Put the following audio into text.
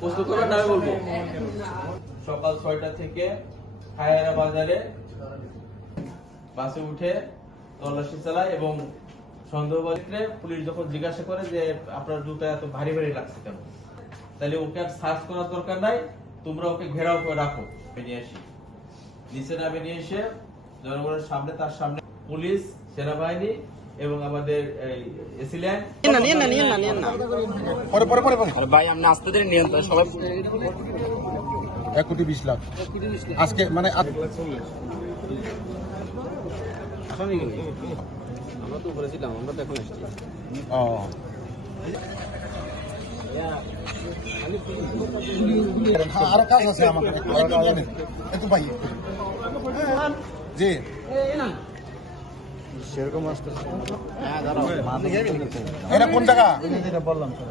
প্রস্তুত করার নামে বলবো। সকাল 6টা থেকে হায়রা বাজারে বাসে উঠে তল্লাশি চালায় এবং সন্দেহবাদীকে পুলিশ যখন জিজ্ঞাসা করে যে আপনার জুতা এত ভারী ভারী লাগছে কেন, তাহলে ওকে আর সার্চ করার দরকার নাই, তোমরা ওকে ঘেরাও করে রাখো। নিয়ে আসি নিচে নামে নিয়ে এসে জনগণের সামনে, তার সামনে পুলিশ, সেনাবাহিনী এবং আমাদের এসিল্যান্ড ভাই আপনি আস্তে ধীরে নিয়ন্ত্রণ সবাই 1,20,00,000 আজকে মানে আমরা তো বলেছিলাম, আমরা তো এখন আসছি। আর কাজ আছে আমাকে একটু ভাই জি সেরকম আসতেছে। এটা কোন জায়গা বললাম না।